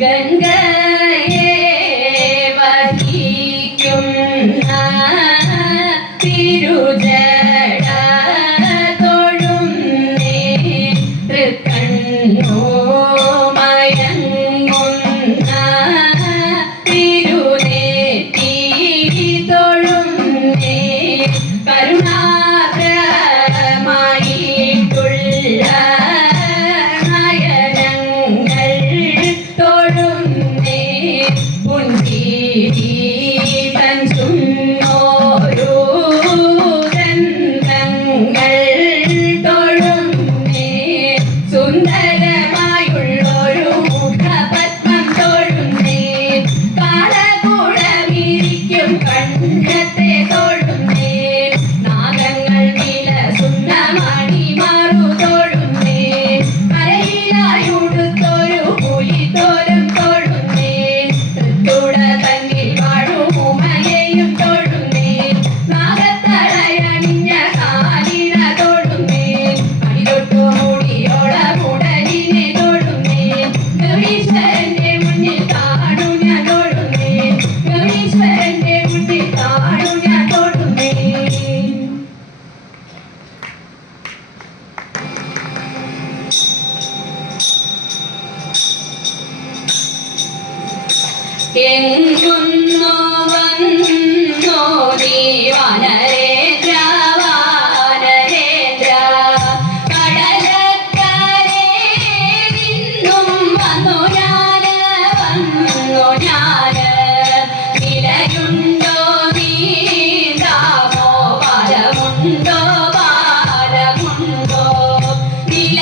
ഗംഗയെ വഹിക്കുന്ന തിരുജട തൊഴുന്നേ തൃക്കണ്ണു മയങ്ങുന്ന തിരുനെറ്റി തൊഴുന്നേ കരുണാദ്രമായിട്ടുള്ള നയനങ്ങൾ തൊഴുന്നേ പുഞ്ചിരി തഞ്ചുന്നോരു ഗന്ധങ്ങൾ തൊഴുന്നേ സുന്ദരമായുള്ളൊരു മുഖപത്മം തൊഴുന്നേ കാളകൂടമിരിക്കും കണ്ഠത്തെ തൊഴുന്നേ നാഗങ്ങൾ വിലസുന്ന മണിമാറു തൊഴുന്നേ കരയിലായുടുത്തൊരു പുലിത്തോലും തൊഴുന്നേ തൃത്തുട തന്നിൽ വാഴും ഉമയെയും തൊഴുന്നേ നാഗത്തടയണിഞ്ഞ കാലിന തൊഴുന്നേ അടിതൊട്ടു മുടിയോളമുടലിനെ തൊഴുന്നേ ഗൗരീശ്വരന്റെ മുന്നിൽ താണു ഞാൻ തൊഴുന്നേ ഗൗരീശ്വരന്റെ മുന്നിൽ താണു ഞാൻ തൊഴുന്നേ. എങ്ങുന്നോ വന്നോ ദീവാനരേന്ദ്ര വാനരേന്ദ്ര കടലക്കരെ നിന്നും വന്നു ഞാന് നിലയുണ്ടോ നീന്താമോ പാലമുണ്ടോ നില